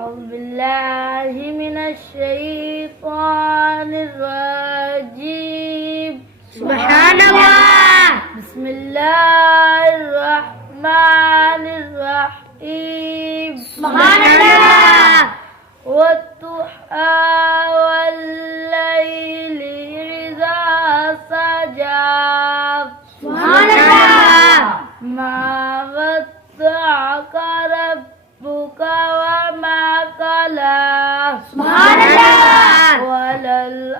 أعوذ بالله من الشيطان الرجيم. سبحان الله. بسم الله الرحمن الرحيم. سبحان الله. والضحى والليل إذا سجى. سبحان الله. ما ودعك ربك وما قلى. سبحان الله. وللآخرة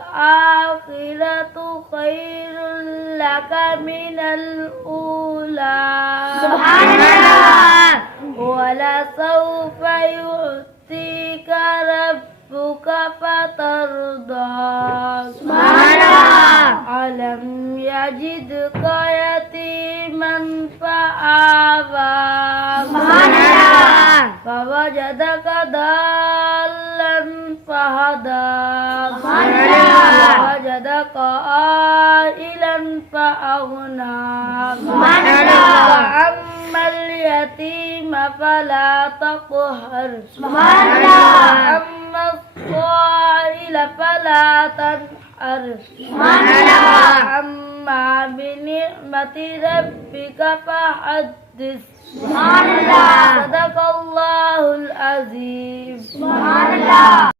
خير لك من الأولى. سبحان الله. ولسوف يؤتيك ربك فترضى. سبحان الله. ألم يجدك يتيما فآوى. سبحان الله. فوجدك ضالا فهدى. سبحان الله. ووجدك عائلا فأغنى. سبحان الله. وأما اليتيم فلا تقهر. سبحان الله. وأما السائل فلا تنحر. سبحان الله. وأما بنعمة ربك فحدث. سبحان الله. صدق الله العظيم. سبحان الله.